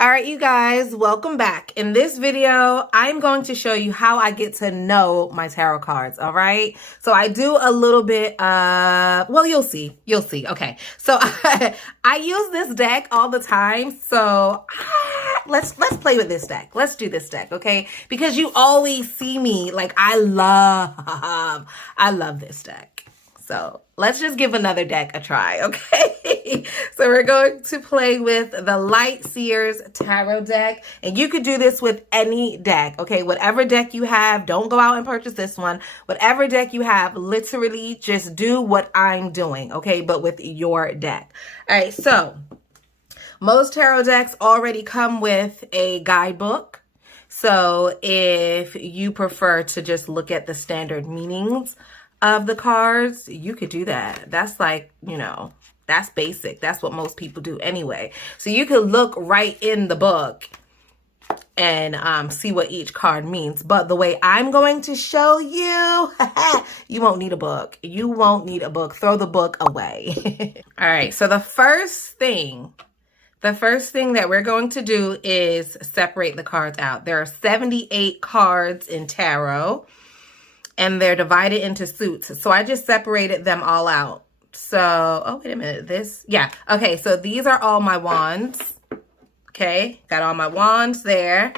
All right, you guys, welcome back. In this video, I'm going to show you how I get to know my tarot cards, all right? So I do a little bit well, you'll see. Okay. So I use this deck all the time. So let's play with this deck. Let's do this deck, okay? Because you always see me like I love this deck. So let's just give another deck a try, okay? So we're going to play with the Light Seers Tarot deck. And you could do this with any deck, okay? Whatever deck you have, don't go out and purchase this one. Whatever deck you have, literally just do what I'm doing, okay? But with your deck. All right, so most tarot decks already come with a guidebook. So if you prefer to just look at the standard meanings of the cards, you could do that. That's like, that's basic. That's what most people do anyway. So you could look right in the book and see what each card means. But the way I'm going to show you, you won't need a book. You won't need a book. Throw the book away. All right. So the first thing that we're going to do is separate the cards out. There are 78 cards in tarot, and they're divided into suits. So I just separated them all out. So, oh, wait a minute. Okay, so these are all my wands. Okay, got all my wands there.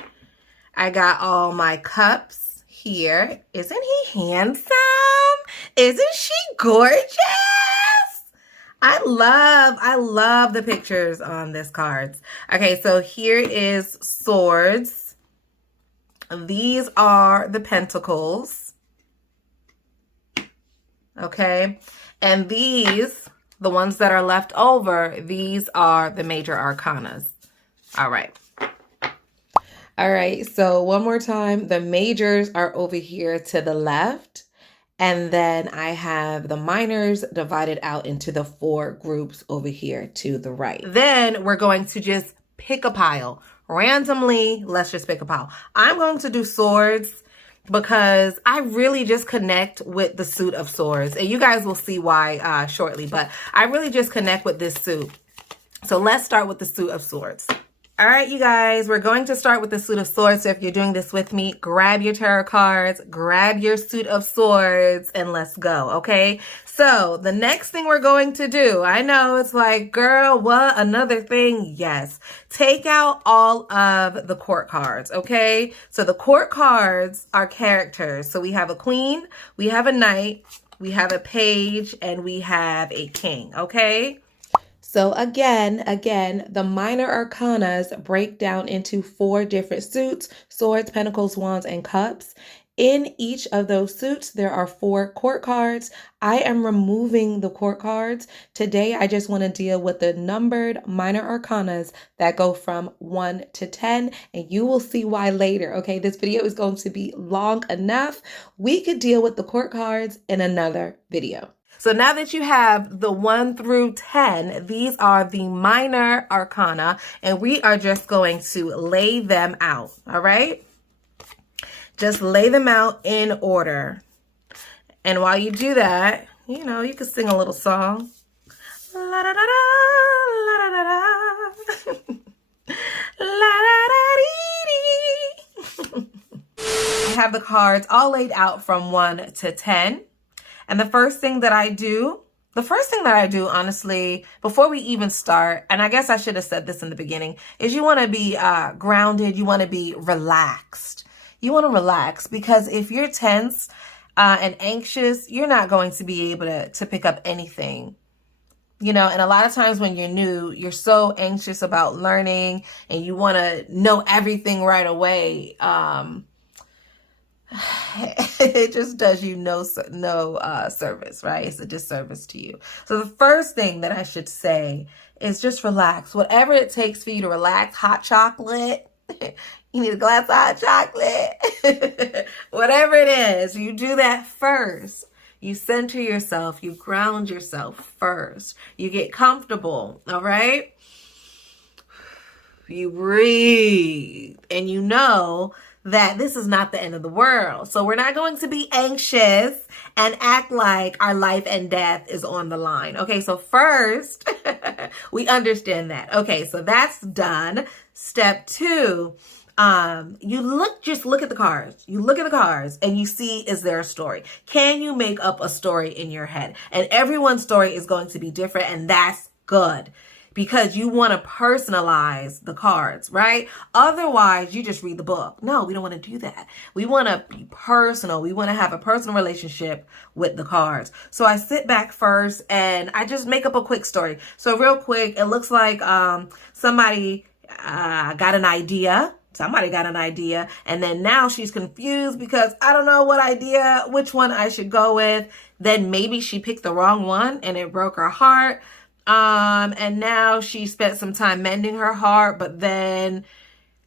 I got all my cups here. Isn't he handsome? Isn't she gorgeous? I love the pictures on this cards. Okay, so here is swords. These are the pentacles. Okay, and these, the ones that are left over, these are the major arcanas. All right, so one more time, the majors are over here to the left, and then I have the minors divided out into the 4 groups over here to the right. Then we're going to just pick a pile. Randomly, let's just pick a pile. I'm going to do swords, because I really just connect with the suit of swords. And you guys will see why shortly, but I really just connect with this suit. So let's start with the suit of swords. All right, you guys, we're going to start with the suit of swords. So if you're doing this with me, grab your tarot cards, grab your suit of swords, and let's go, okay? So the next thing we're going to do, I know it's like, girl, what? Another thing? Yes. Take out all of the court cards, okay? So the court cards are characters. So we have a queen, we have a knight, we have a page, and we have a king, okay? So again, the minor arcanas break down into 4 different suits: swords, pentacles, wands, and cups. In each of those suits, there are 4 court cards. I am removing the court cards. Today, I just want to deal with the numbered minor arcanas that go from 1 to 10, and you will see why later, okay? This video is going to be long enough. We could deal with the court cards in another video. So now that you have the 1 through 10, these are the minor arcana, and we are just going to lay them out, all right? Just lay them out in order. And while you do that, you can sing a little song. La da da da, la da da da, la da da dee dee. I have the cards all laid out from 1 to 10. And the first thing that I do, honestly, before we even start, and I guess I should have said this in the beginning, is you want to be grounded. You want to be relaxed. You want to relax, because if you're tense and anxious, you're not going to be able to pick up anything. And a lot of times when you're new, you're so anxious about learning and you want to know everything right away. It just does you no service, right? It's a disservice to you. So the first thing that I should say is just relax. Whatever it takes for you to relax, hot chocolate, you need a glass of hot chocolate, whatever it is, you do that first. You center yourself, you ground yourself first. You get comfortable, all right? You breathe, and that this is not the end of the world. So we're not going to be anxious and act like our life and death is on the line. Okay, so first, we understand that. Okay, so that's done. Step 2, just look at the cards. You look at the cards and you see, is there a story? Can you make up a story in your head? And everyone's story is going to be different, and that's good, because you want to personalize the cards, right? Otherwise, you just read the book. No, we don't want to do that. We want to be personal. We want to have a personal relationship with the cards. So I sit back first and I just make up a quick story. So real quick, it looks like somebody got an idea. Somebody got an idea, and then now she's confused because I don't know which one I should go with. Then maybe she picked the wrong one and it broke her heart. And now she spent some time mending her heart, but then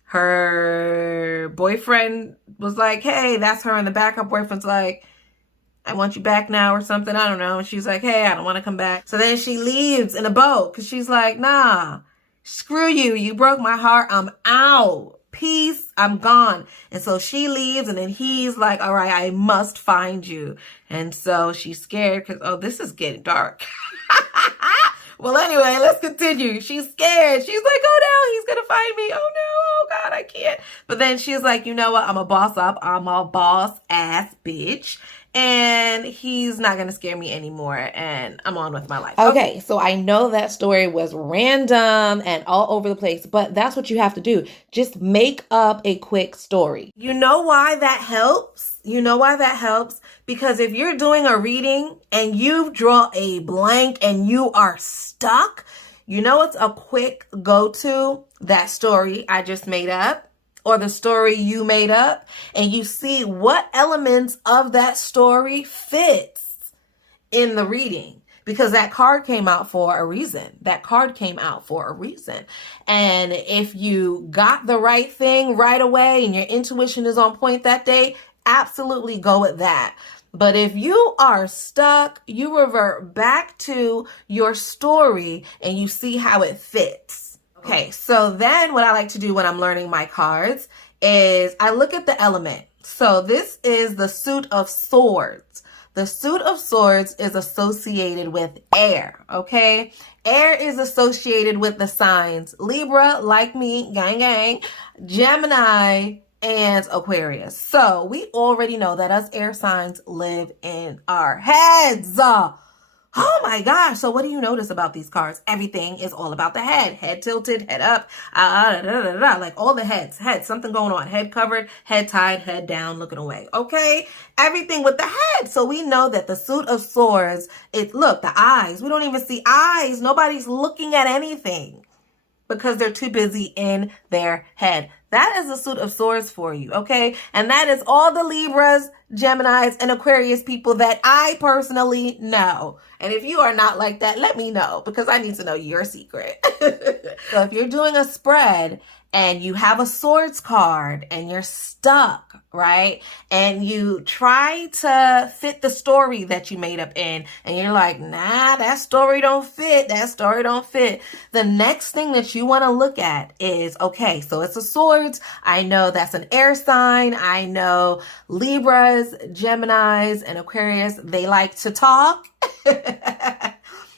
her boyfriend was like, hey, that's her in the back. Her boyfriend's like, I want you back now or something. I don't know. And she's like, hey, I don't want to come back. So then she leaves in a boat because she's like, nah, screw you. You broke my heart. I'm out. Peace, I'm gone. And so she leaves, and then he's like, all right, I must find you. And so she's scared because, oh, this is getting dark. Well, anyway, let's continue. She's scared. She's like, oh no, he's gonna find me. Oh no, oh God, I can't. But then she's like, you know what? I'm a boss up. I'm a boss ass bitch. And he's not going to scare me anymore. And I'm on with my life. Okay, so I know that story was random and all over the place, but that's what you have to do. Just make up a quick story. You know why that helps? You know why that helps? Because if you're doing a reading and you draw a blank and you are stuck, you know what's a quick go-to? That story I just made up, or the story you made up, and you see what elements of that story fits in the reading, because that card came out for a reason. That card came out for a reason. And if you got the right thing right away and your intuition is on point that day, absolutely go with that. But if you are stuck, you revert back to your story and you see how it fits. Okay, so then what I like to do when I'm learning my cards is I look at the element. So this is the suit of swords. The suit of swords is associated with air, okay? Air is associated with the signs Libra, like me, gang, gang, Gemini, and Aquarius. So we already know that us air signs live in our heads. Oh my gosh. So what do you notice about these cards? Everything is all about the head. Head tilted, head up, like all the heads. Something going on. Head covered, head tied, head down, looking away. Okay? Everything with the head. So we know that the suit of swords, look, the eyes. We don't even see eyes. Nobody's looking at anything because they're too busy in their head. That is the suit of swords for you, okay? And that is all the Libras, Geminis, and Aquarius people that I personally know. And if you are not like that, let me know, because I need to know your secret. So if you're doing a spread and you have a swords card and you're stuck, right? And you try to fit the story that you made up in, and you're like, nah, that story don't fit. That story don't fit. The next thing that you want to look at is, okay, so it's a swords. I know that's an air sign. I know Libras, Geminis, and Aquarius, they like to talk.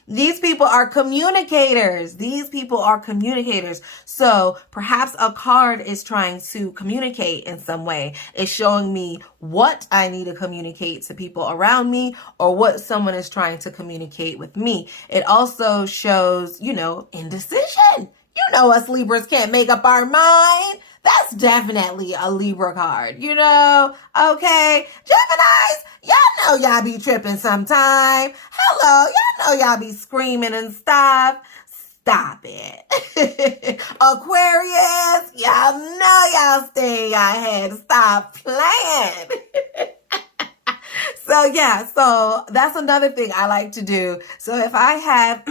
These people are communicators. These people are communicators. So perhaps a card is trying to communicate in some way. It's showing me what I need to communicate to people around me, or what someone is trying to communicate with me. It also shows, indecision. You know us Libras can't make up our mind. That's definitely a Libra card, Okay. Geminis, y'all know y'all be tripping sometime. Hello, y'all know y'all be screaming and stuff. Stop it. Aquarius, y'all know y'all stay in your head. Stop playing. So that's another thing I like to do. So if I have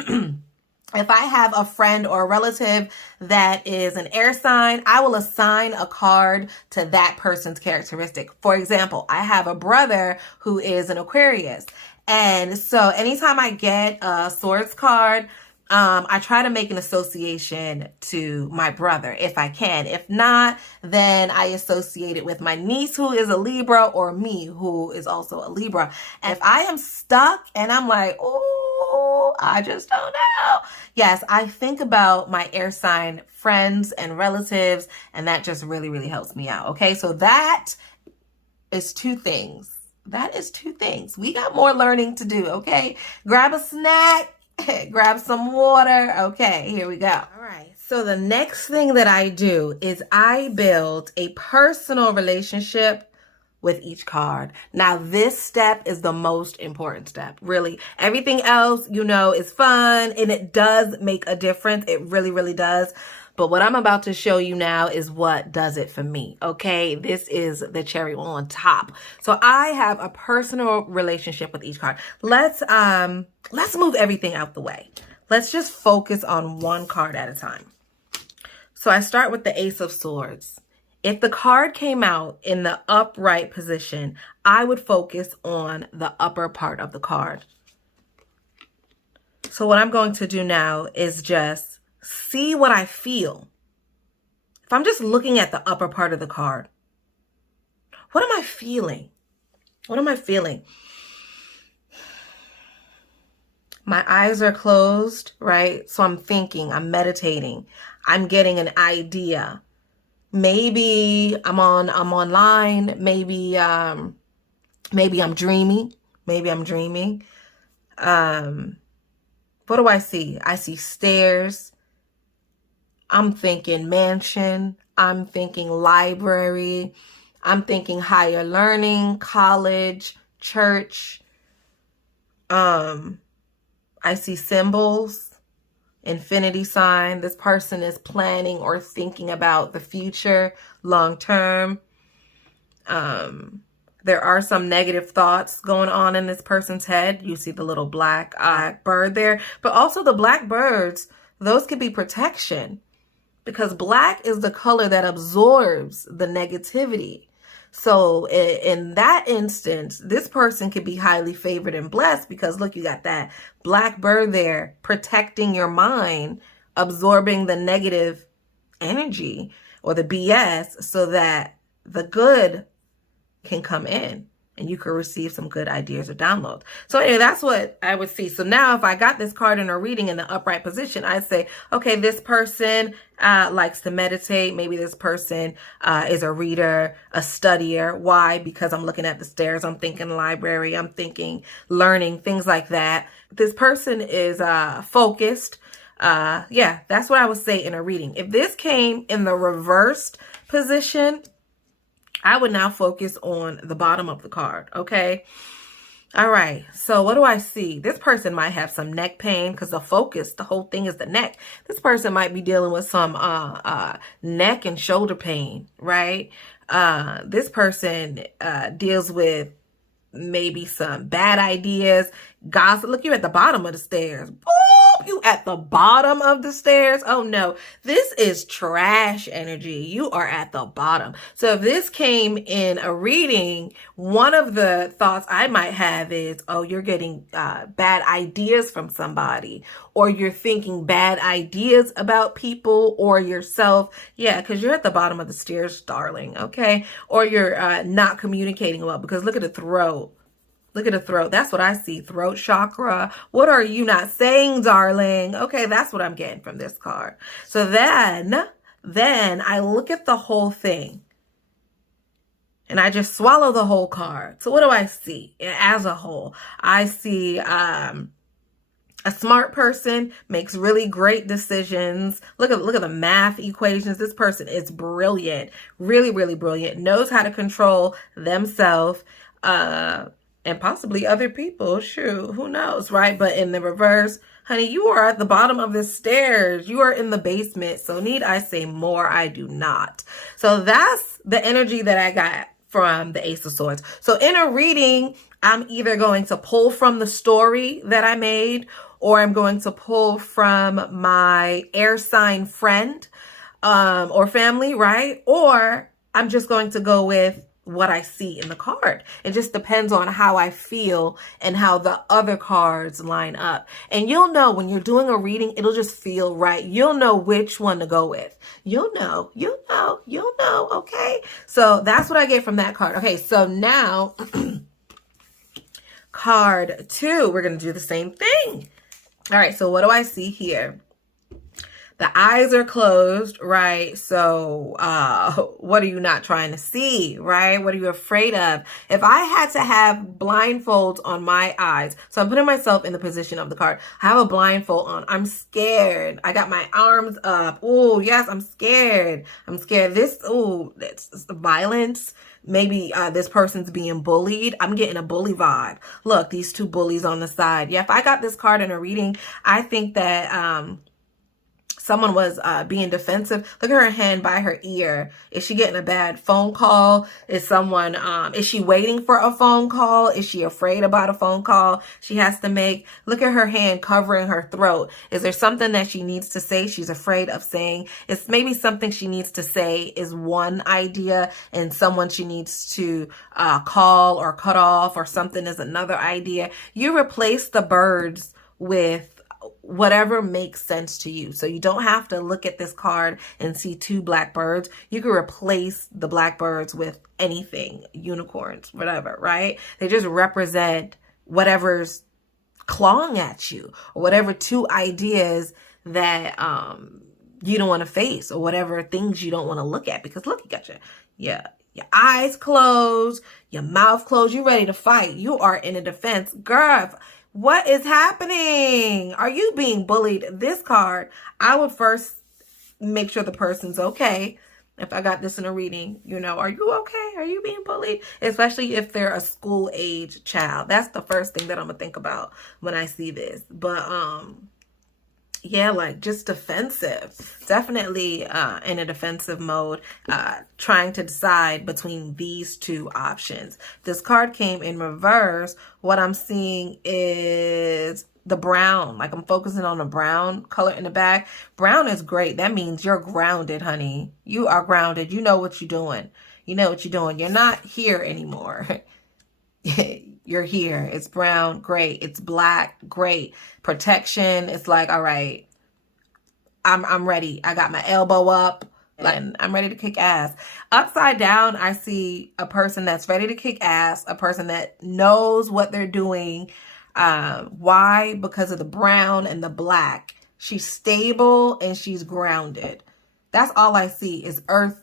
a friend or a relative that is an air sign, I will assign a card to that person's characteristic. For example, I have a brother who is an Aquarius. And so anytime I get a swords card, I try to make an association to my brother if I can. If not, then I associate it with my niece who is a Libra or me who is also a Libra. And if I am stuck and I'm like, oh, I just don't know. Yes, I think about my air sign friends and relatives, and that just really, really helps me out. Okay, so that is two things. That is two things. We got more learning to do, okay? Grab a snack. Grab some water. Okay, here we go. All right. So the next thing that I do is I build a personal relationship with each card. Now, this step is the most important step, really. Everything else, you know, is fun and it does make a difference. It really, really does. But what I'm about to show you now is what does it for me, okay? This is the cherry on top. So I have a personal relationship with each card. Let's move everything out the way. Let's just focus on one card at a time. So I start with the Ace of Swords. If the card came out in the upright position, I would focus on the upper part of the card. So what I'm going to do now is just see what I feel. If I'm just looking at the upper part of the card, what am I feeling? What am I feeling? My eyes are closed, right? So I'm thinking, I'm meditating, I'm getting an idea. Maybe I'm online, maybe I'm dreaming. Maybe I'm dreaming. What do I see? I see stairs. I'm thinking mansion. I'm thinking library. I'm thinking higher learning, college, church. I see symbols, infinity sign. This person is planning or thinking about the future long term. There are some negative thoughts going on in this person's head. You see the little black bird there, but also the black birds, those could be protection because black is the color that absorbs the negativity. So in that instance, this person could be highly favored and blessed because look, you got that black bird there protecting your mind, absorbing the negative energy or the BS so that the good can come in and you can receive some good ideas or downloads. So anyway, that's what I would see. So now if I got this card in a reading in the upright position, I'd say, okay, this person likes to meditate. Maybe this person is a reader, a studier. Why? Because I'm looking at the stairs. I'm thinking library. I'm thinking learning, things like that. This person is focused. Yeah, that's what I would say in a reading. If this came in the reversed position, I would now focus on the bottom of the card, okay? All right, so what do I see? This person might have some neck pain because the focus, the whole thing is the neck. This person might be dealing with some neck and shoulder pain, right? This person deals with maybe some bad ideas, gossip. Look, you're at the bottom of the stairs. You at the bottom of the stairs. Oh no, this is trash energy. You are at the bottom. So if this came in a reading, one of the thoughts I might have is, oh, you're getting bad ideas from somebody, or you're thinking bad ideas about people or yourself. Yeah, because you're at the bottom of the stairs, darling. Okay. Or you're not communicating well because look at the throat. Look at the throat. That's what I see. Throat chakra. What are you not saying, darling? Okay, that's what I'm getting from this card. So then I look at the whole thing and I just swallow the whole card. So what do I see as a whole? I see a smart person makes really great decisions. Look at the math equations. This person is brilliant, really, really brilliant, knows how to control themselves, and possibly other people. Shoot, who knows, right? But in the reverse, honey, you are at the bottom of the stairs. You are in the basement. So need I say more? I do not. So that's the energy that I got from the Ace of Swords. So in a reading, I'm either going to pull from the story that I made, or I'm going to pull from my air sign friend or family, right? Or I'm just going to go with what I see in the card. It just depends on how I feel and how the other cards line up. And you'll know when you're doing a reading, it'll just feel right. You'll know which one to go with. You'll know, okay? So that's what I get from that card. Okay, so now card 2, we're going to do the same thing. All right, so what do I see here? The eyes are closed, right? So what are you not trying to see, right? What are you afraid of? If I had to have blindfolds on my eyes, so I'm putting myself in the position of the card. I have a blindfold on. I'm scared. I got my arms up. Oh, yes, I'm scared. I'm scared. This, it's the violence. Maybe this person's being bullied. I'm getting a bully vibe. Look, these two bullies on the side. Yeah, if I got this card in a reading, I think that someone was being defensive. Look at her hand by her ear. Is she getting a bad phone call? Is someone, is she waiting for a phone call? Is she afraid about a phone call she has to make? Look at her hand covering her throat. Is there something that she needs to say she's afraid of saying? It's maybe something she needs to say is one idea, and someone she needs to call or cut off or something is another idea. You replace the birds with whatever makes sense to you. So you don't have to look at this card and see two black birds. You can replace the black birds with anything, unicorns, whatever, right? They just represent whatever's clawing at you, or whatever two ideas that you don't want to face, or whatever things you don't want to look at. Because look, you got your eyes closed, your mouth closed, you're ready to fight. You are in a defense. Girl, what is happening? Are you being bullied? This card, I would first make sure the person's okay. If I got this in a reading, are you okay? Are you being bullied? Especially if they're a school age child. That's the first thing that I'm gonna think about when I see this. But yeah, like just defensive. Definitely in a defensive mode, trying to decide between these two options. This card came in reverse. What I'm seeing is the brown. Like I'm focusing on the brown color in the back. Brown is great. That means you're grounded, honey. You are grounded. You know what you're doing. You know what you're doing. You're not here anymore. You're here. It's brown, great. It's black, great. Protection. It's like, all right, I'm ready. I got my elbow up and I'm ready to kick ass. Upside down, I see a person that's ready to kick ass, a person that knows what they're doing. Why? Because of the brown and the black. She's stable and she's grounded. That's all I see is earth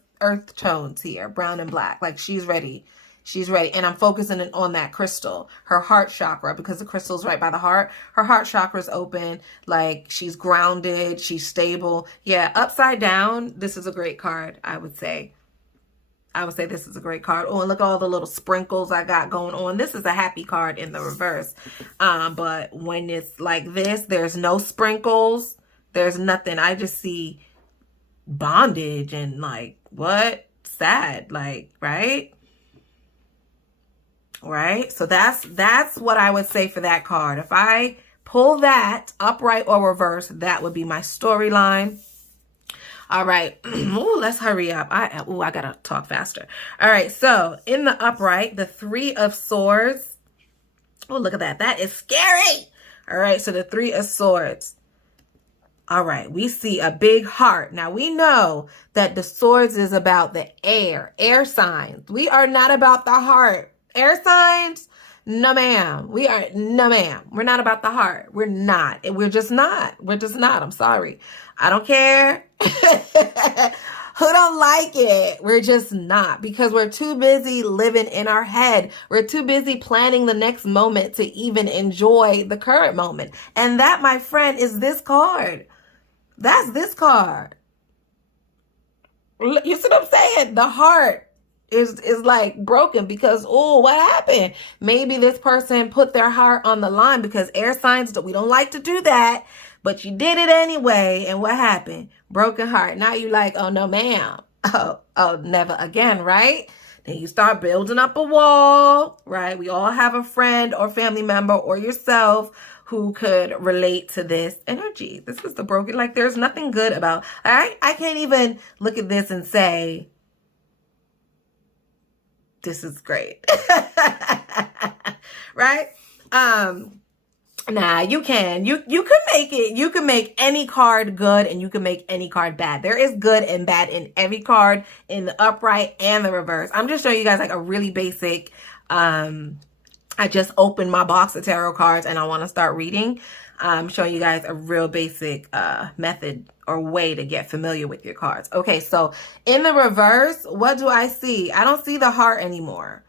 tones here, brown and black. Like she's ready. She's ready. And I'm focusing on that crystal, her heart chakra, because the crystal's right by the heart. Her heart chakra's open. Like she's grounded. She's stable. Yeah. Upside down. This is a great card. I would say this is a great card. Oh, and look at all the little sprinkles I got going on. This is a happy card in the reverse. But when it's like this, there's no sprinkles. There's nothing. I just see bondage and like, what? Sad. Like, right? Right? So that's what I would say for that card. If I pull that upright or reverse, that would be my storyline. All right. Ooh, let's hurry up. I gotta talk faster. All right. So in the upright, the 3 of Swords. Oh, look at that. That is scary. All right. So the 3 of Swords. All right. We see a big heart. Now we know that the Swords is about the air signs. We are not about the heart. Air signs, no ma'am. No ma'am. We're not about the heart. We're not. We're just not. We're just not. I'm sorry. I don't care who don't like it. We're just not, because we're too busy living in our head. We're too busy planning the next moment to even enjoy the current moment. And that, my friend, is this card. That's this card. You see what I'm saying? The heart is like broken because, oh, what happened? Maybe this person put their heart on the line, because air signs, we don't like to do that, but you did it anyway. And what happened? Broken heart. Now you like, oh, no, ma'am. Oh, never again, right? Then you start building up a wall, right? We all have a friend or family member or yourself who could relate to this energy. This is the broken, like there's nothing good about, I can't even look at this and say, This is great. Right? Nah, you can make it. You can make any card good and you can make any card bad. There is good and bad in every card, in the upright and the reverse. I'm just showing you guys like a really basic, I just opened my box of tarot cards and I want to start reading. I'm showing you guys a real basic method or way to get familiar with your cards. Okay, so in the reverse, what do I see? I don't see the heart anymore.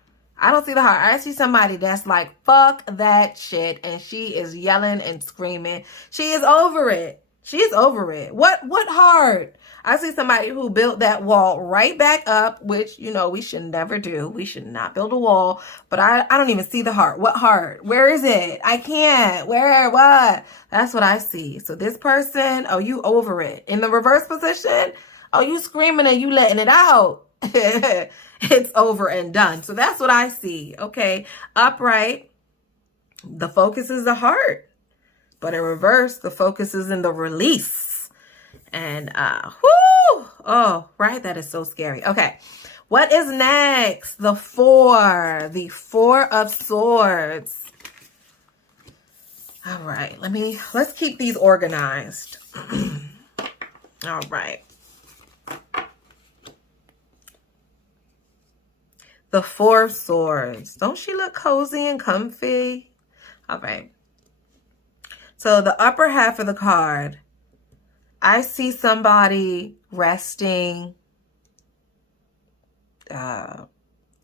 I don't see the heart. I see somebody that's like, fuck that shit. And she is yelling and screaming. She is over it. She is over it. What heart? I see somebody who built that wall right back up, which, you know, we should never do. We should not build a wall. But I don't even see the heart. What heart? Where is it? I can't. Where? What? That's what I see. So this person, oh, you over it. In the reverse position, oh, you screaming and you letting it out. It's over and done. So that's what I see. Okay. Upright, the focus is the heart. But in reverse, the focus is in the release. And, whoo! Oh, right. That is so scary. Okay. What is next? The 4. The 4 of Swords. All right. Let's keep these organized. All right. The 4 of Swords. Don't she look cozy and comfy? All right. So the upper half of the card, I see somebody resting.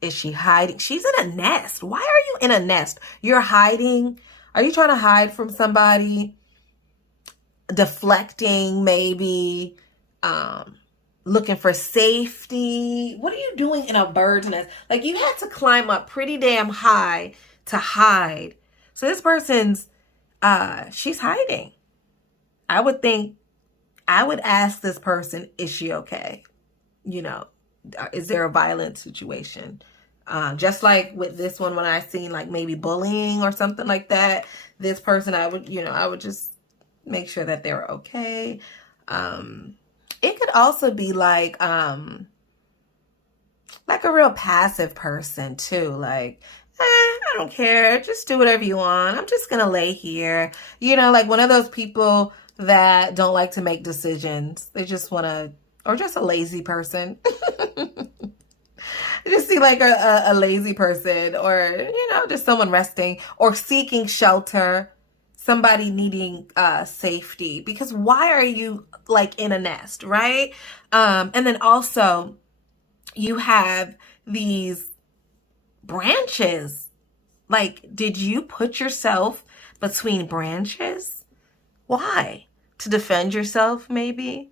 Is she hiding? She's in a nest. Why are you in a nest? You're hiding. Are you trying to hide from somebody? Deflecting, maybe. Looking for safety. What are you doing in a bird's nest? Like, you had to climb up pretty damn high to hide. So this person's, she's hiding. I would ask this person, is she okay? You know, is there a violent situation? Just like with this one, when I seen like maybe bullying or something like that, this person, I would just make sure that they're okay. It could also be like a real passive person too. Like, I don't care. Just do whatever you want. I'm just going to lay here. You know, like one of those people that don't like to make decisions. They just want to, or just a lazy person. I just see like a lazy person, or, you know, just someone resting or seeking shelter, somebody needing safety. Because why are you like in a nest, right? And then also you have these branches. Like, did you put yourself between branches? Why? To defend yourself, maybe?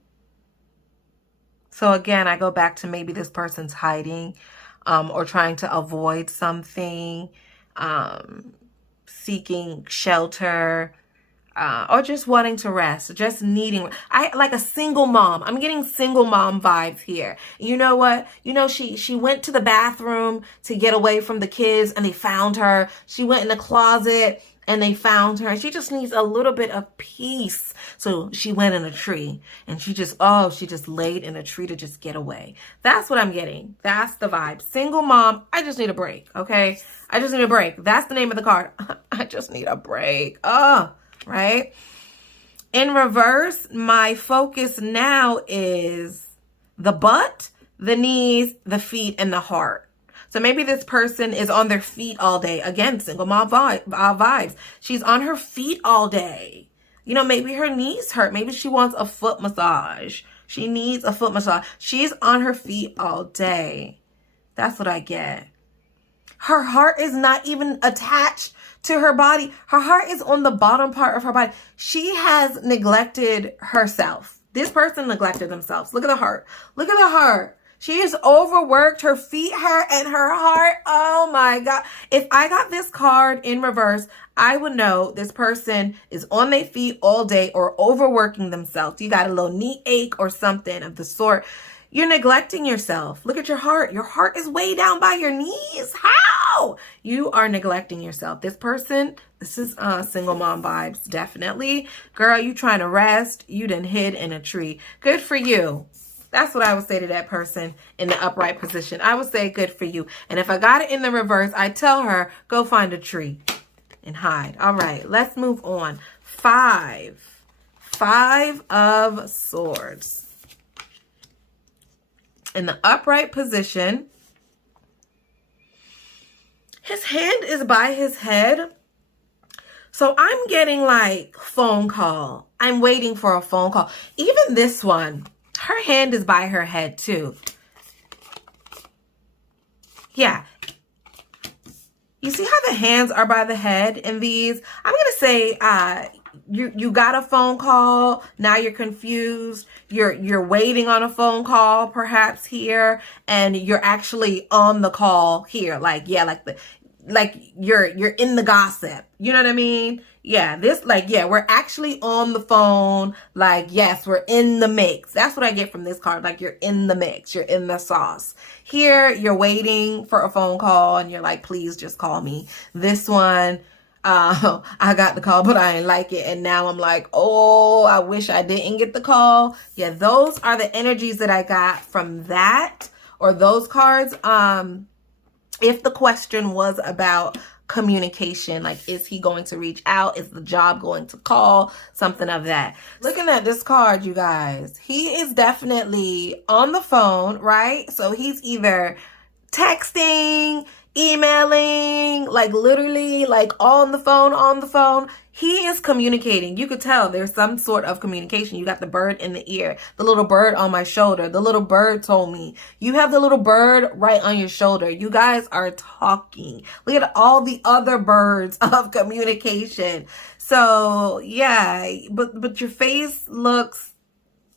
So again, I go back to maybe this person's hiding, or trying to avoid something, seeking shelter, or just wanting to rest, just needing, like a single mom. I'm getting single mom vibes here. You know what? You know, she went to the bathroom to get away from the kids and they found her. She went in the closet and they found her. She just needs a little bit of peace. So she went in a tree and she just laid in a tree to just get away. That's what I'm getting. That's the vibe. Single mom. I just need a break. Okay. I just need a break. That's the name of the card. I just need a break. Oh, right. In reverse, my focus now is the butt, the knees, the feet, and the heart. So maybe this person is on their feet all day. Again, single mom vibes. She's on her feet all day. You know, maybe her knees hurt. Maybe she wants a foot massage. She needs a foot massage. She's on her feet all day. That's what I get. Her heart is not even attached to her body. Her heart is on the bottom part of her body. She has neglected herself. This person neglected themselves. Look at the heart. Look at the heart. She is overworked. Her feet hurt and her heart. Oh my God. If I got this card in reverse, I would know this person is on their feet all day or overworking themselves. You got a little knee ache or something of the sort. You're neglecting yourself. Look at your heart. Your heart is way down by your knees. How? You are neglecting yourself. This person, this is single mom vibes, definitely. Girl, you trying to rest. You done hid in a tree. Good for you. That's what I would say to that person in the upright position. I would say good for you. And if I got it in the reverse, I tell her, go find a tree and hide. All right, let's move on. 5 of Swords. In the upright position, his hand is by his head. So I'm getting like phone call. I'm waiting for a phone call. Even this one, her hand is by her head too. Yeah. You see how the hands are by the head in these? I'm going to say you got a phone call. Now you're confused. You're waiting on a phone call perhaps here, and you're actually on the call here. Like, yeah, like you're in the gossip. You know what I mean? Yeah, this we're actually on the phone. Like, yes, we're in the mix. That's what I get from this card. Like, you're in the mix. You're in the sauce. Here, you're waiting for a phone call and you're like, please just call me. This one, I got the call, but I didn't like it. And now I'm like, oh, I wish I didn't get the call. Yeah, those are the energies that I got from that, or those cards. If the question was about communication, like, is he going to reach out? Is the job going to call? Something of that. Looking at this card, you guys, he is definitely on the phone, right? So he's either texting, emailing, like literally like on the phone. He is communicating. You could tell there's some sort of communication. You got the bird in the ear, the little bird on my shoulder. The little bird told me. You have the little bird right on your shoulder. You guys are talking. Look at all the other birds of communication. So yeah, but your face looks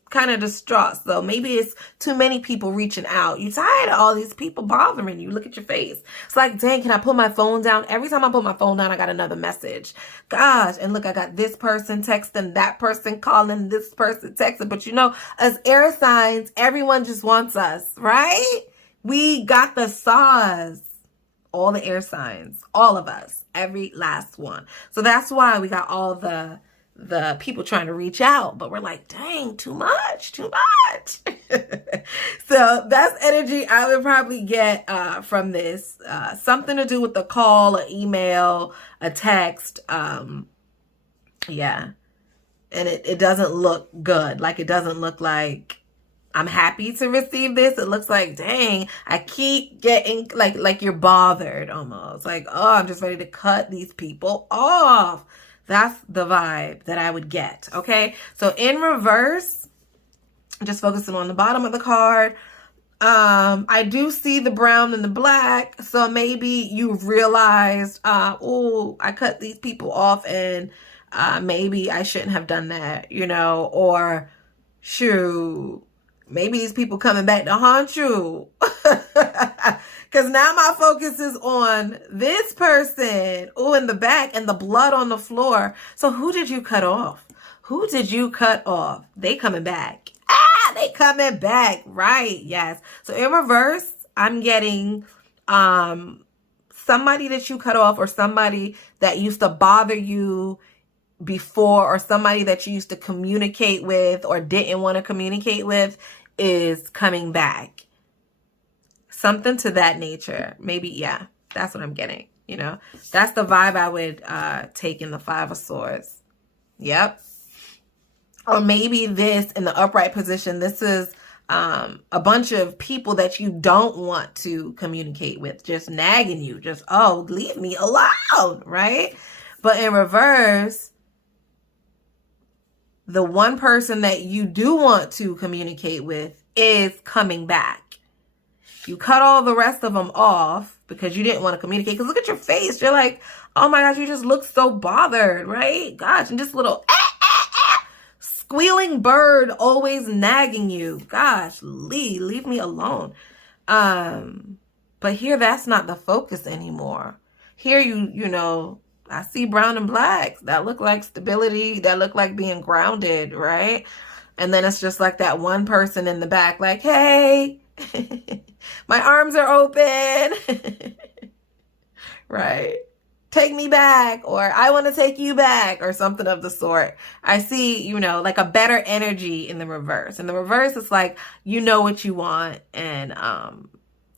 kind of distraught. So maybe it's too many people reaching out. You tired of all these people bothering you. Look at your face. It's like, dang, can I put my phone down? Every time I put my phone down, I got another message. Gosh. And look, I got this person texting, that person calling, this person texting. But you know, as air signs, everyone just wants us, right? We got the sauce. All the air signs, all of us, every last one. So that's why we got all the people trying to reach out, but we're like, dang, too much. So that's energy I would probably get from this. Something to do with the call, an email, a text. Yeah. And it doesn't look good. Like, it doesn't look like I'm happy to receive this. It looks like, dang, I keep getting like you're bothered almost. Like, oh, I'm just ready to cut these people off. That's the vibe that I would get, okay? So in reverse, just focusing on the bottom of the card, I do see the brown and the black, so maybe you've realized, oh, I cut these people off and maybe I shouldn't have done that, you know, or shoot, maybe these people coming back to haunt you. Because now my focus is on this person. Oh, in the back and the blood on the floor. So who did you cut off? Who did you cut off? They coming back. They coming back. Right. Yes. So in reverse, I'm getting somebody that you cut off, or somebody that used to bother you before, or somebody that you used to communicate with or didn't want to communicate with is coming back. Something to that nature. Maybe, yeah, that's what I'm getting, you know. That's the vibe I would take in the 5 of Swords. Yep. Or maybe this in the upright position, this is a bunch of people that you don't want to communicate with, just nagging you, just, oh, leave me alone, right? But in reverse, the one person that you do want to communicate with is coming back. You cut all the rest of them off because you didn't want to communicate. Because look at your face. You're like, oh my gosh, you just look so bothered, right? Gosh, and this little squealing bird always nagging you. Gosh, leave me alone. But here, that's not the focus anymore. Here, you know, I see brown and blacks. That look like stability. That look like being grounded, right? And then it's just like that one person in the back, like, hey, my arms are open. Right. take me back, or I want to take you back, or something of the sort. I see, you know, like a better energy in the reverse. In the reverse, it's like, you know what you want, and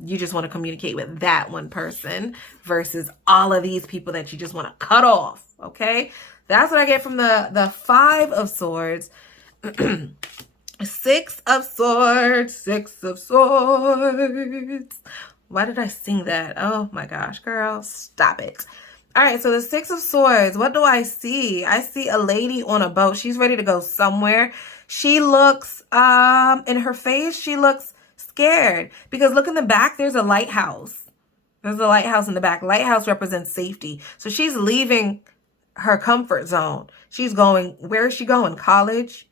you just want to communicate with that one person versus all of these people that you just want to cut off. Okay, that's what I get from the Five of Swords. Six of Swords, Six of Swords. Why did I sing that? Oh my gosh, girl, stop it. All right, so the Six of Swords, what do I see? I see a lady on a boat. She's ready to go somewhere. She looks, in her face, she looks scared because look in the back, there's a lighthouse. There's a lighthouse in the back. Lighthouse represents safety. So she's leaving her comfort zone. She's going, where is she going? College?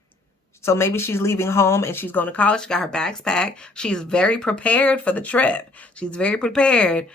So maybe she's leaving home and she's going to college. She got her bags packed. She's very prepared for the trip. She's very prepared.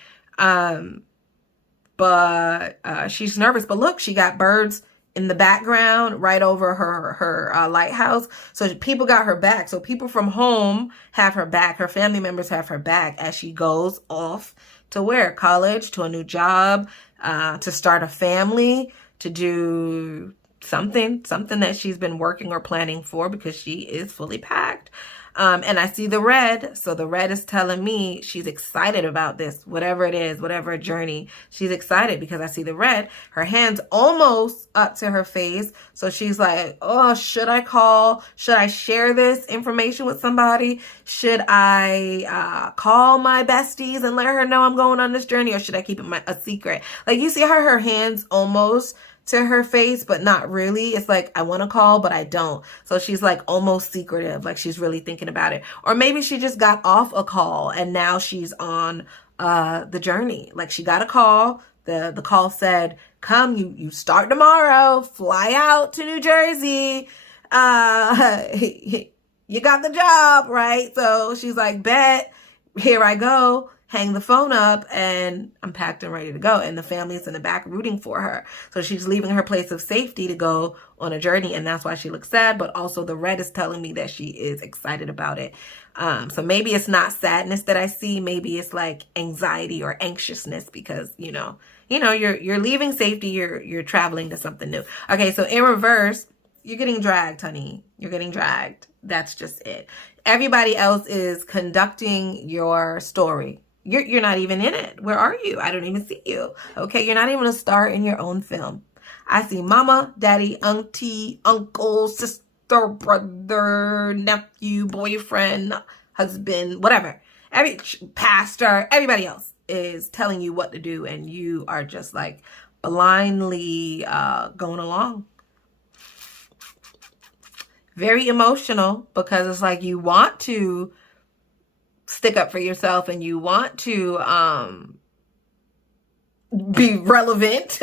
But she's nervous. But look, she got birds in the background right over her lighthouse. So people got her back. So people from home have her back. Her family members have her back as she goes off to where? College, to a new job, to start a family, to do something that she's been working or planning for because she is fully packed. And I see the red. So the red is telling me she's excited about this, whatever it is, whatever journey. She's excited because I see the red. Her hand's almost up to her face. So she's like, oh, should I call? Should I share this information with somebody? Should I call my besties and let her know I'm going on this journey? Or should I keep it a secret? Like you see her hand's almost to her face, but not really. It's like, I want to call, but I don't. So she's like almost secretive, like she's really thinking about it. Or maybe she just got off a call and now she's on the journey. Like she got a call. The call said, come, you start tomorrow, fly out to New Jersey. You got the job, right? So she's like, bet, here I go. Hang the phone up, and I'm packed and ready to go. And the family's in the back rooting for her. So she's leaving her place of safety to go on a journey, and that's why she looks sad. But also the red is telling me that she is excited about it. So maybe it's not sadness that I see. Maybe it's like anxiety or anxiousness because, you know, you're leaving safety. You're traveling to something new. Okay, so in reverse, you're getting dragged, honey. You're getting dragged. That's just it. Everybody else is conducting your story. You're not even in it. Where are you? I don't even see you. Okay, you're not even a star in your own film. I see mama, daddy, auntie, uncle, sister, brother, nephew, boyfriend, husband, whatever. Every pastor, everybody else is telling you what to do, and you are just like blindly going along. Very emotional because it's like you want to stick up for yourself and you want to be relevant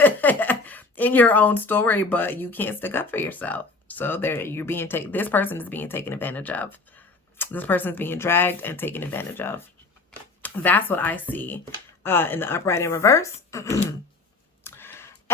in your own story, but you can't stick up for yourself. So you're being this person is being taken advantage of. This person is being dragged and taken advantage of. That's what I see in the upright and reverse.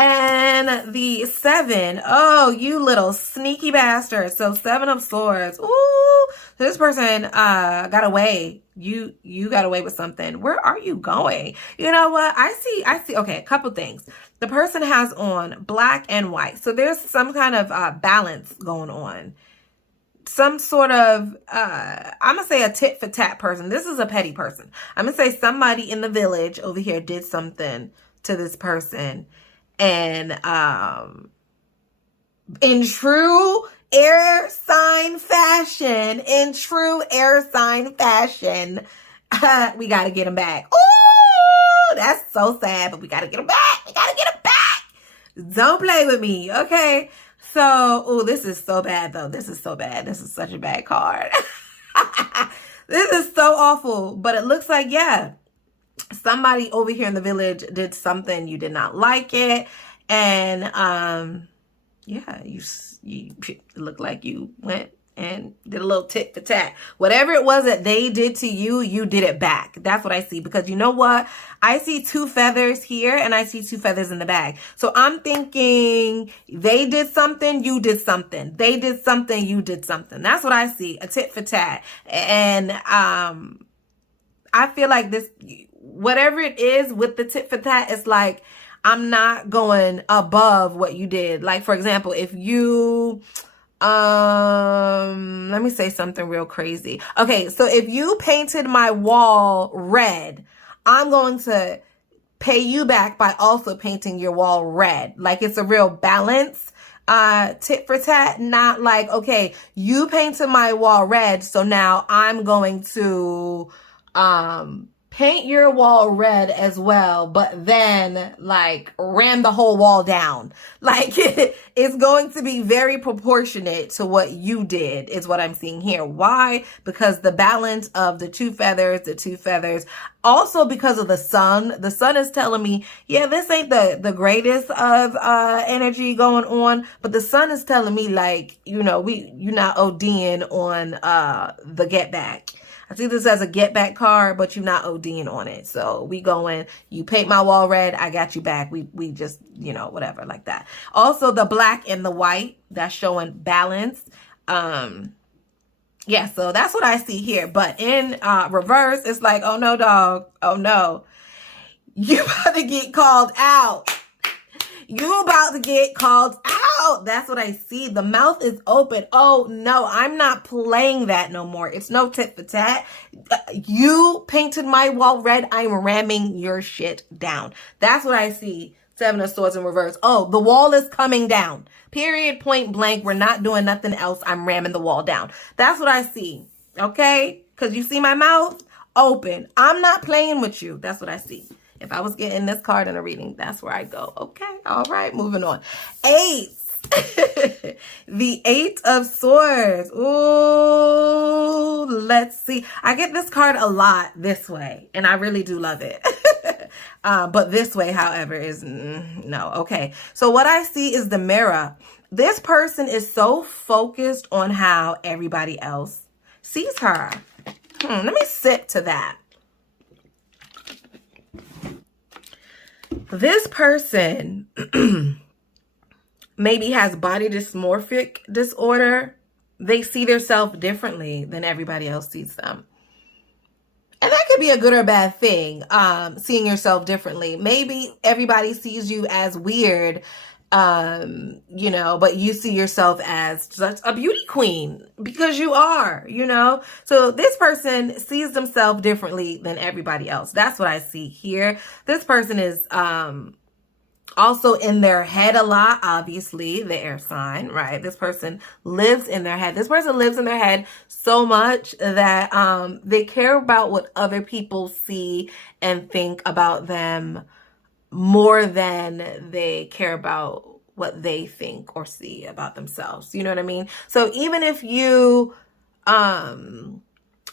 And the 7, oh, you little sneaky bastard. So 7 of Swords. Ooh, this person got away. You got away with something. Where are you going? You know what? I see. Okay, a couple things. The person has on black and white. So there's some kind of balance going on. Some sort of, I'm going to say a tit for tat person. This is a petty person. I'm going to say somebody in the village over here did something to this person. And in true air sign fashion, we got to get him back. Ooh, that's so sad, but we got to get him back. We got to get him back. Don't play with me, okay? So, oh, this is so bad, though. This is so bad. This is such a bad card. This is so awful, but it looks like, yeah, somebody over here in the village did something, you did not like it, and yeah, you it looked like you went and did a little tit for tat. Whatever it was that they did to you, you did it back. That's what I see, because you know what? I see 2 feathers here and I see 2 feathers in the bag. So I'm thinking they did something, you did something. They did something, you did something. That's what I see, a tit for tat. And I feel like this, whatever it is with the tit for tat, it's like, I'm not going above what you did. Like, for example, if you, let me say something real crazy. Okay, so if you painted my wall red, I'm going to pay you back by also painting your wall red. Like, it's a real balance, tit for tat, not like, okay, you painted my wall red, so now I'm going to, paint your wall red as well, but then like ram the whole wall down. Like it's going to be very proportionate to what you did is what I'm seeing here. Why? Because the balance of the two feathers, also because of the sun is telling me, yeah, this ain't the greatest of energy going on, but the sun is telling me like, you know, you're not ODing on the get back. I see this as a get back card, but you're not ODing on it. So we going, you paint my wall red, I got you back. We just, you know, whatever, like that. Also the black and the white, that's showing balance. Yeah, so that's what I see here. But in reverse, it's like, oh no, dog. Oh no. You about to get called out. You about to get called out. That's what I see. The mouth is open. Oh, no, I'm not playing that no more. It's no tit for tat. You painted my wall red. I'm ramming your shit down. That's what I see. Seven of Swords in reverse. Oh, the wall is coming down. Period, point blank. We're not doing nothing else. I'm ramming the wall down. That's what I see. Okay? Because you see my mouth open. I'm not playing with you. That's what I see. If I was getting this card in a reading, that's where I go. Okay, all right, moving on. Eights. The Eight of Swords. Ooh, let's see. I get this card a lot this way, and I really do love it. But this way, however, is no. Okay, so what I see is the Mirror. This person is so focused on how everybody else sees her. Let me sip to that. This person maybe has body dysmorphic disorder. They see themselves differently than everybody else sees them. And that could be a good or bad thing, seeing yourself differently. Maybe everybody sees you as weird, you know, but you see yourself as such a beauty queen because you are, you know. So this person sees themselves differently than everybody else. That's what I see here. This person is also in their head a lot, obviously, the air sign, right? This person lives in their head. This person lives in their head so much that they care about what other people see and think about them more than they care about what they think or see about themselves. You know what I mean? So even if you,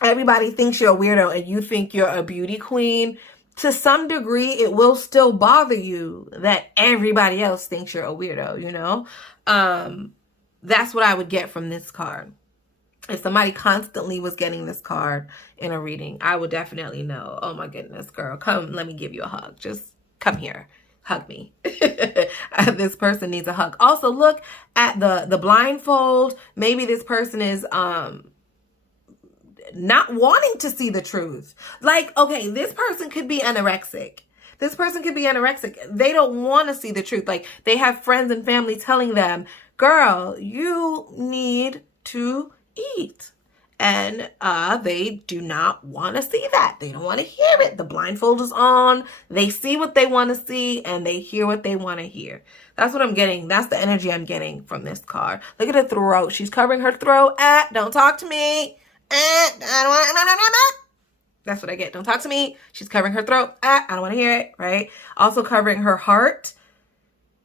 everybody thinks you're a weirdo and you think you're a beauty queen, to some degree, it will still bother you that everybody else thinks you're a weirdo, you know? That's what I would get from this card. If somebody constantly was getting this card in a reading, I would definitely know, oh my goodness, girl, come, let me give you a hug. Just come here, hug me. This person needs a hug. Also, look at the blindfold. Maybe this person is not wanting to see the truth. Like, okay, this person could be anorexic. This person could be anorexic. They don't want to see the truth. Like, they have friends and family telling them, girl, you need to eat. And they do not want to see that. They don't want to hear it. The blindfold is on. They see what they want to see and they hear what they want to hear. That's what I'm getting. That's the energy I'm getting from this card. Look at her throat. She's covering her throat. Don't talk to me. That's what I get. Don't talk to me. She's covering her throat. I don't want to hear it, right? Also covering her heart.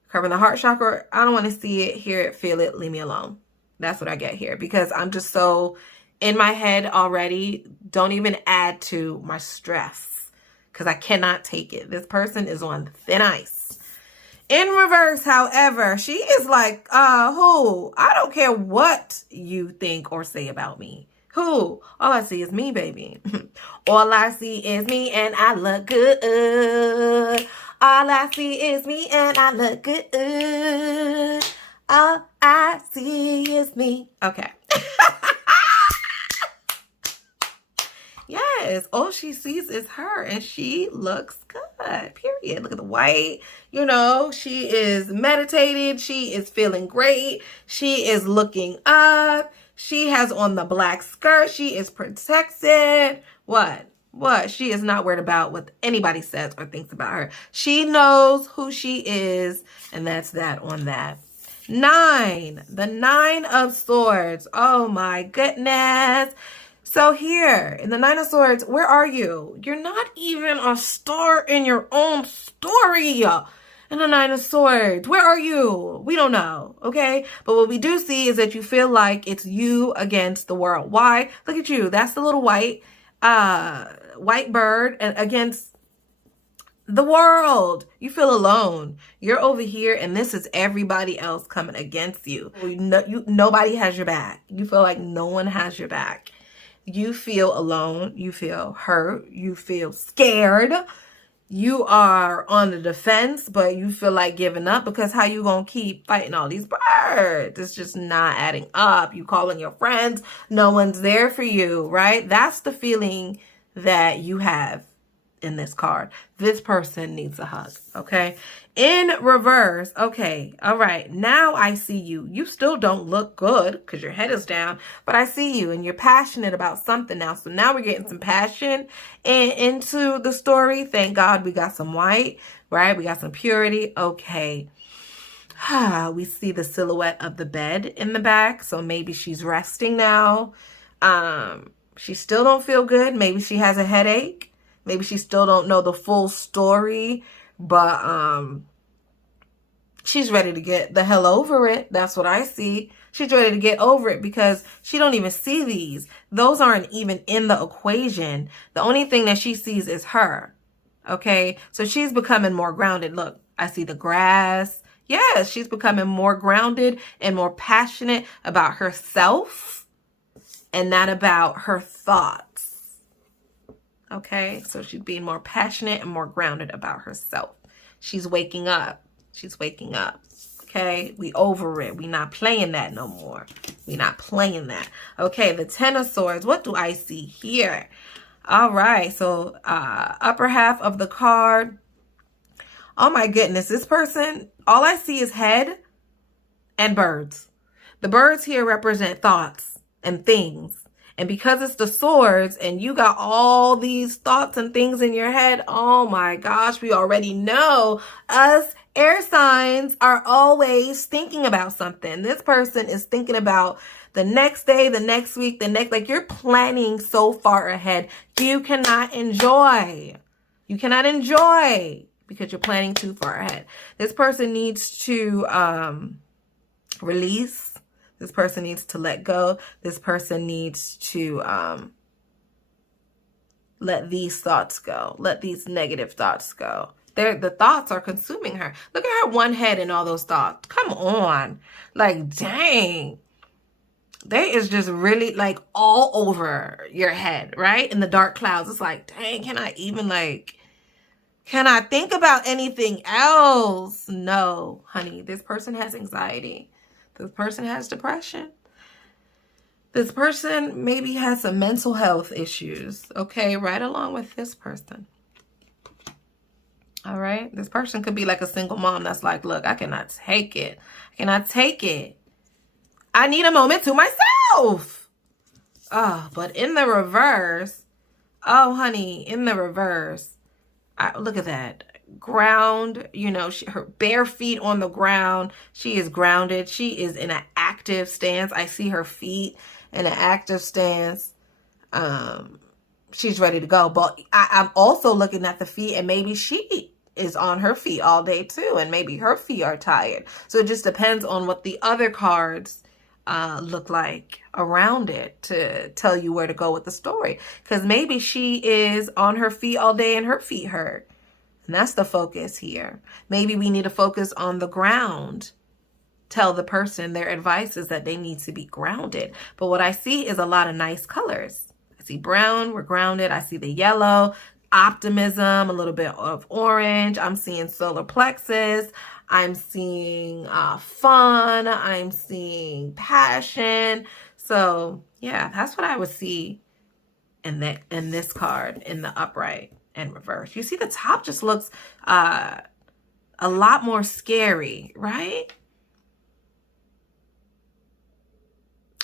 Covering the heart chakra. I don't want to see it, hear it, feel it. Leave me alone. That's what I get here because I'm just so in my head already. Don't even add to my stress because I cannot take it. This person is on thin ice. In reverse, however, she is like, who? I don't care what you think or say about me. Who? All I see is me, baby. All I see is me and I look good. All I see is me and I look good. All I see is me. Okay. Yes. is. All she sees is her, and she looks good, period. Look at the white. You know, she is meditated. She is feeling great. She is looking up. She has on the black skirt. She is protected. What? She is not worried about what anybody says or thinks about her. She knows who she is, and that's that on that. 9, the 9 of Swords. Oh my goodness. So here in the 9 of Swords, where are you? You're not even a star in your own story. In the 9 of Swords, where are you? We don't know, okay? But what we do see is that you feel like it's you against the world. Why? Look at you. That's the little white bird against the world. You feel alone. You're over here, and this is everybody else coming against you. Nobody has your back. You feel like no one has your back. You feel alone. You feel hurt. You feel scared. You are on the defense, but you feel like giving up, because how you gonna keep fighting all these birds? It's just not adding up. You calling your friends. No one's there for you, right? That's the feeling that you have in this card. This person needs a hug, okay? In reverse, okay, all right, now I see you. You still don't look good because your head is down, but I see you, and you're passionate about something now. So now we're getting some passion into the story. Thank God we got some white, right? We got some purity. Okay. We see the silhouette of the bed in the back, so maybe she's resting now. She still don't feel good. Maybe she has a headache. Maybe she still don't know the full story, but she's ready to get the hell over it. That's what I see. She's ready to get over it because she don't even see these. Those aren't even in the equation. The only thing that she sees is her. Okay? So she's becoming more grounded. Look, I see the grass. Yes, she's becoming more grounded and more passionate about herself and not about her thoughts. Okay, so she's being more passionate and more grounded about herself. She's waking up. She's waking up. Okay, we over it. We not playing that no more. We not playing that. Okay, the 10 of Swords. What do I see here? All right, so upper half of the card. Oh my goodness, this person, all I see is head and birds. The birds here represent thoughts and things. And because it's the swords and you got all these thoughts and things in your head, oh my gosh, we already know us air signs are always thinking about something. This person is thinking about the next day, the next week, like you're planning so far ahead. You cannot enjoy. You cannot enjoy because you're planning too far ahead. This person needs to release. This person needs to let go. This person needs to let these thoughts go. Let these negative thoughts go. The thoughts are consuming her. Look at her one head and all those thoughts. Come on. Like, dang. They is just really like all over your head, right? In the dark clouds. It's like, dang, can I think about anything else? No, honey, this person has anxiety. This person has depression. This person maybe has some mental health issues, okay? Right along with this person. All right? This person could be like a single mom that's like, look, I cannot take it. I cannot take it. I need a moment to myself. Oh, but in the reverse, oh, honey, in the reverse, look at that. Ground, you know, her bare feet on the ground. She is grounded. She is in an active stance. I see her feet in an active stance. She's ready to go. But I'm also looking at the feet, and maybe she is on her feet all day too, and maybe her feet are tired. So it just depends on what the other cards look like around it to tell you where to go with the story. Because maybe she is on her feet all day and her feet hurt. And that's the focus here. Maybe we need to focus on the ground. Tell the person their advice is that they need to be grounded. But what I see is a lot of nice colors. I see brown, we're grounded. I see the yellow, optimism, a little bit of orange. I'm seeing solar plexus. I'm seeing fun. I'm seeing passion. So yeah, that's what I would see and this card in the upright and reverse. You see the top just looks a lot more scary, right?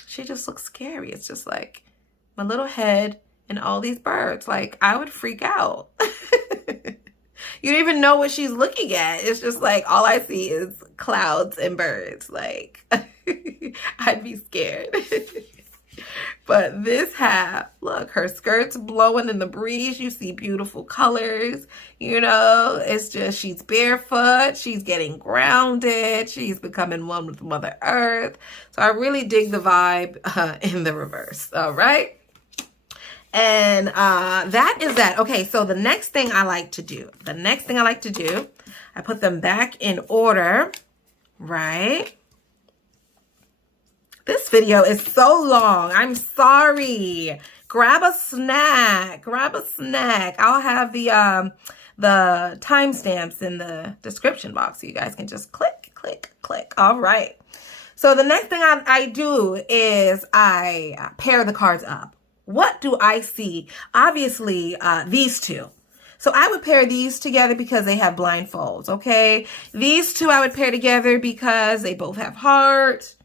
She just looks scary. It's just like my little head and all these birds. Like, I would freak out. You don't even know what she's looking at. It's just like, all I see is clouds and birds. Like, I'd be scared. But this half, look, her skirt's blowing in the breeze. You see beautiful colors. You know, it's just, she's barefoot. She's getting grounded. She's becoming one with Mother Earth. So I really dig the vibe in the reverse. All right. And that is that. Okay, so the next thing I like to do, I put them back in order, right? This video is so long. I'm sorry. Grab a snack. I'll have the timestamps in the description box so you guys can just click, click, click. All right. So the next thing I do is I pair the cards up. What do I see? Obviously, these two. So I would pair these together because they have blindfolds, okay? These two I would pair together because they both have hearts.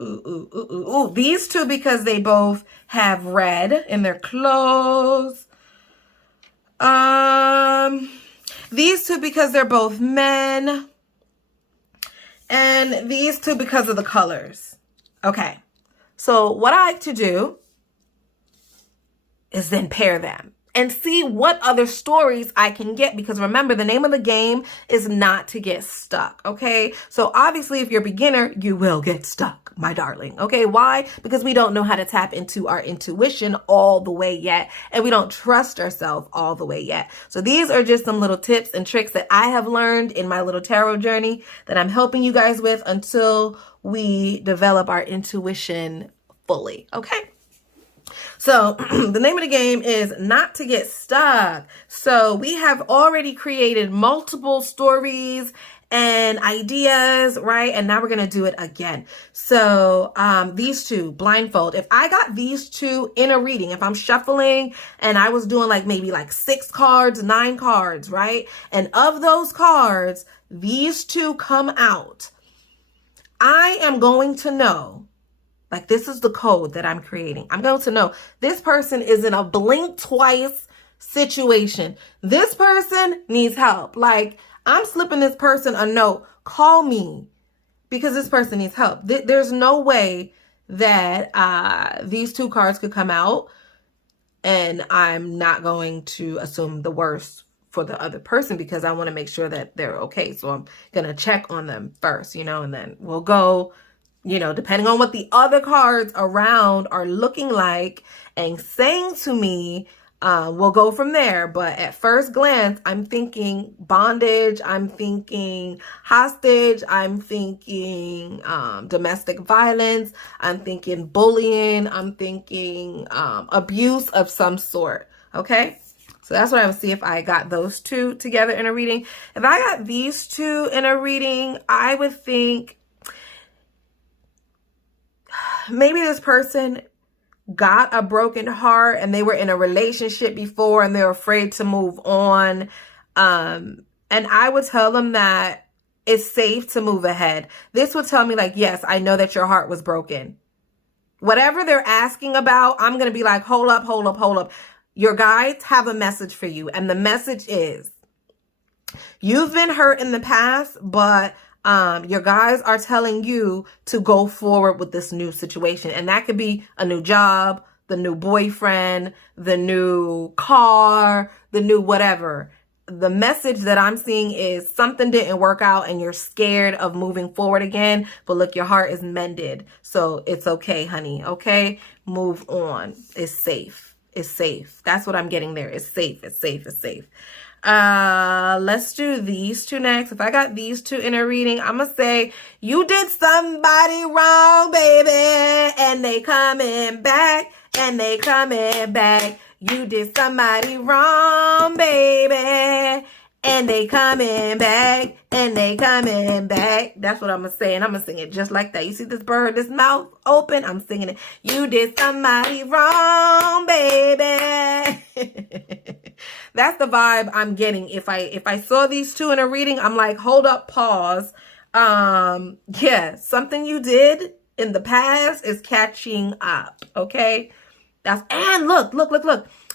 Ooh. These two because they both have red in their clothes. These two because they're both men. And these two because of the colors. Okay. So what I like to do is then pair them and see what other stories I can get, because remember, the name of the game is not to get stuck, okay? So obviously, if you're a beginner, you will get stuck, my darling, okay? Why? Because we don't know how to tap into our intuition all the way yet, and we don't trust ourselves all the way yet. So these are just some little tips and tricks that I have learned in my little tarot journey that I'm helping you guys with until we develop our intuition fully, okay? So the name of the game is not to get stuck. So we have already created multiple stories and ideas, right? And now we're going to do it again. So these two, blindfold. If I got these two in a reading, if I'm shuffling and I was doing like maybe like 6 cards, 9 cards, right? And of those cards, these two come out, I am going to know. Like, this is the code that I'm creating. I'm going to know this person is in a blink twice situation. This person needs help. Like, I'm slipping this person a note. Call me because this person needs help. There's no way that these two cards could come out and I'm not going to assume the worst for the other person because I want to make sure that they're okay. So I'm going to check on them first, you know, and then we'll go, you know, depending on what the other cards around are looking like and saying to me, we'll go from there. But at first glance, I'm thinking bondage. I'm thinking hostage. I'm thinking domestic violence. I'm thinking bullying. I'm thinking abuse of some sort. Okay. So that's what I would see if I got those two together in a reading. If I got these two in a reading, I would think maybe this person got a broken heart and they were in a relationship before and they're afraid to move on. And I would tell them that it's safe to move ahead. This would tell me like, yes, I know that your heart was broken. Whatever they're asking about, I'm going to be like, hold up. Your guides have a message for you. And the message is, you've been hurt in the past, but your guys are telling you to go forward with this new situation. And that could be a new job, the new boyfriend, the new car, the new whatever. The message that I'm seeing is something didn't work out and you're scared of moving forward again. But look, your heart is mended. So it's okay, honey. Okay. Move on. It's safe. It's safe. That's what I'm getting there. It's safe. It's safe. It's safe. Let's do these two next. If I got these two in a reading, I'm gonna say, you did somebody wrong, baby, and they coming back, and they coming back. You did somebody wrong, baby, and they coming back, and they coming back. That's what I'm going to say. And I'm going to sing it just like that. You see this bird, this mouth open? I'm singing it. You did somebody wrong, baby. That's the vibe I'm getting. If I saw these two in a reading, I'm like, hold up, pause. Yeah, something you did in the past is catching up. Okay. And look.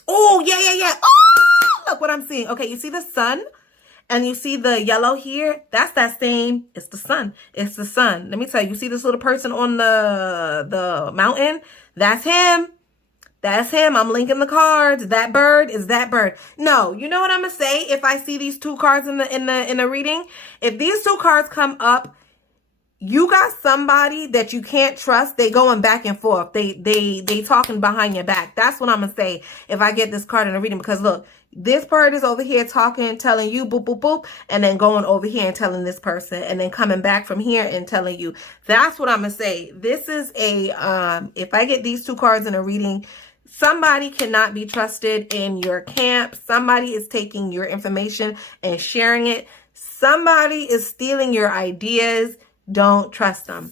Oh, yeah. Oh, look what I'm seeing. Okay, you see the sun? And you see the yellow here? That's that same. It's the sun. It's the sun. Let me tell you. You see this little person on the mountain? That's him. That's him. I'm linking the cards. That bird is that bird. No, you know what I'm gonna say? If I see these two cards in the reading, if these two cards come up, you got somebody that you can't trust. They going back and forth. They talking behind your back. That's what I'm gonna say if I get this card in a reading. Because look, this bird is over here talking, telling you boop, boop, boop, and then going over here and telling this person, and then coming back from here and telling you. That's what I'm gonna say. This is a, if I get these two cards in a reading, somebody cannot be trusted in your camp. Somebody is taking your information and sharing it. Somebody is stealing your ideas. Don't trust them.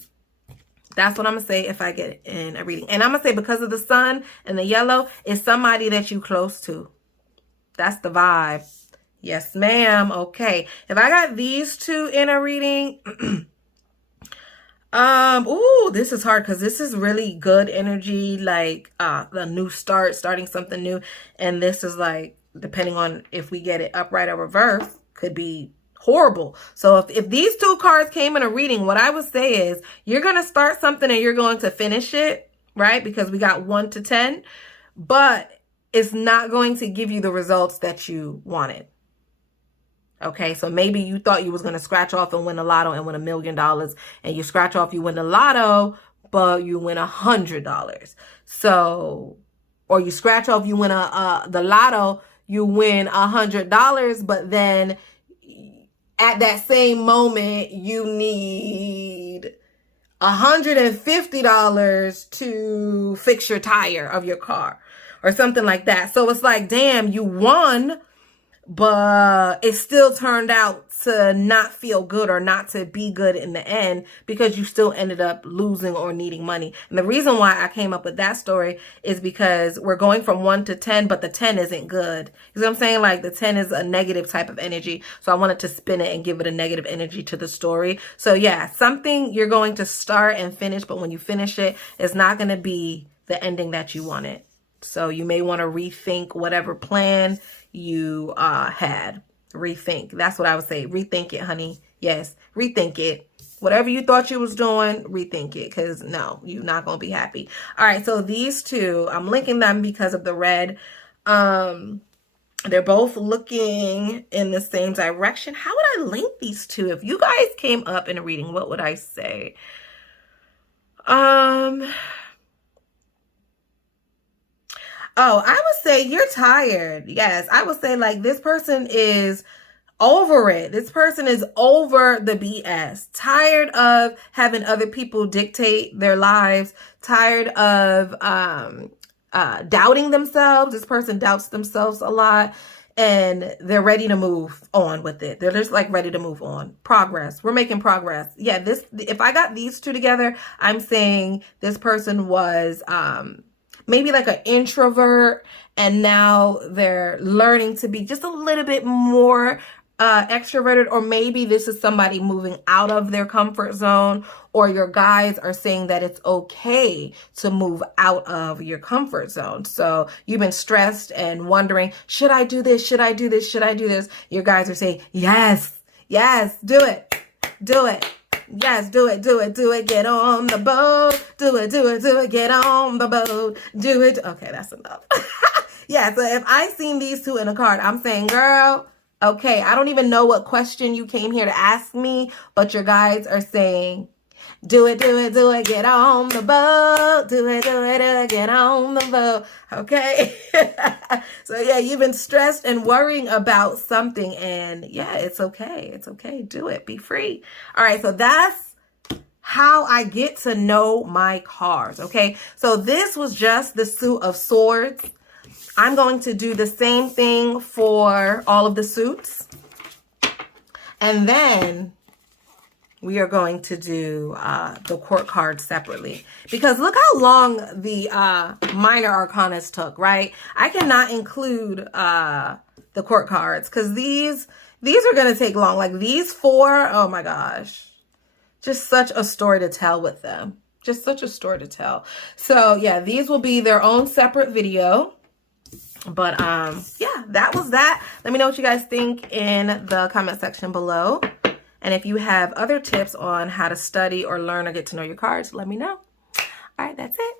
That's what I'm going to say if I get it in a reading. And I'm going to say because of the sun and the yellow, it's somebody that you close to. That's the vibe. Yes, ma'am. Okay. If I got these two in a reading, ooh, this is hard because this is really good energy, like the new start, starting something new. And this is like, depending on if we get it upright or reverse, could be horrible. So if these two cards came in a reading, what I would say is you're going to start something and you're going to finish it, right? Because we got 1 to 10, but it's not going to give you the results that you wanted. Okay, so maybe you thought you was going to scratch off and win the lotto and win $1 million, and you scratch off, you win the lotto, but you win $100. So, or you scratch off, you win the lotto, you win $100, but then at that same moment, you need $150 to fix your tire of your car or something like that. So it's like, damn, you won, but it still turned out to not feel good or not to be good in the end because you still ended up losing or needing money. And the reason why I came up with that story is because we're going from 1 to 10, but the 10 isn't good. You know what I'm saying? Like the 10 is a negative type of energy. So I wanted to spin it and give it a negative energy to the story. So yeah, something you're going to start and finish, but when you finish it, it's not going to be the ending that you wanted. So you may want to rethink whatever plan you had. Rethink. That's what I would say. Rethink it, honey. Yes, rethink it. Whatever you thought you was doing, rethink it, because no, you're not going to be happy. All right, so these two, I'm linking them because of the red. They're both looking in the same direction. How would I link these two? If you guys came up in a reading, what would I say? Oh, I would say you're tired. Yes, I would say like this person is over it. This person is over the BS. Tired of having other people dictate their lives. Tired of doubting themselves. This person doubts themselves a lot. And they're ready to move on with it. They're just like ready to move on. Progress. We're making progress. Yeah, if I got these two together, I'm saying this person was maybe like an introvert, and now they're learning to be just a little bit more extroverted, or maybe this is somebody moving out of their comfort zone, or your guides are saying that it's okay to move out of your comfort zone. So you've been stressed and wondering, should I do this? Should I do this? Should I do this? Your guides are saying, yes, yes, do it. Do it. Yes, do it, do it, do it, get on the boat. Do it, do it, do it, get on the boat. Do it. Okay, that's enough. Yeah, so if I seen these two in a card, I'm saying, girl, okay, I don't even know what question you came here to ask me, but your guides are saying, do it, do it, do it, get on the boat. Do it, do it, do it, get on the boat. Okay. So yeah, you've been stressed and worrying about something, and yeah, it's okay. It's okay. Do it. Be free. All right. So that's how I get to know my cards. Okay. So this was just the suit of swords. I'm going to do the same thing for all of the suits. And then we are going to do the court cards separately, because look how long the minor arcanas took, right? I cannot include the court cards because these are going to take long. Like these 4, oh my gosh. Just such a story to tell with them. Just such a story to tell. So yeah, these will be their own separate video. But yeah, that was that. Let me know what you guys think in the comment section below. And if you have other tips on how to study or learn or get to know your cards, let me know. All right, that's it.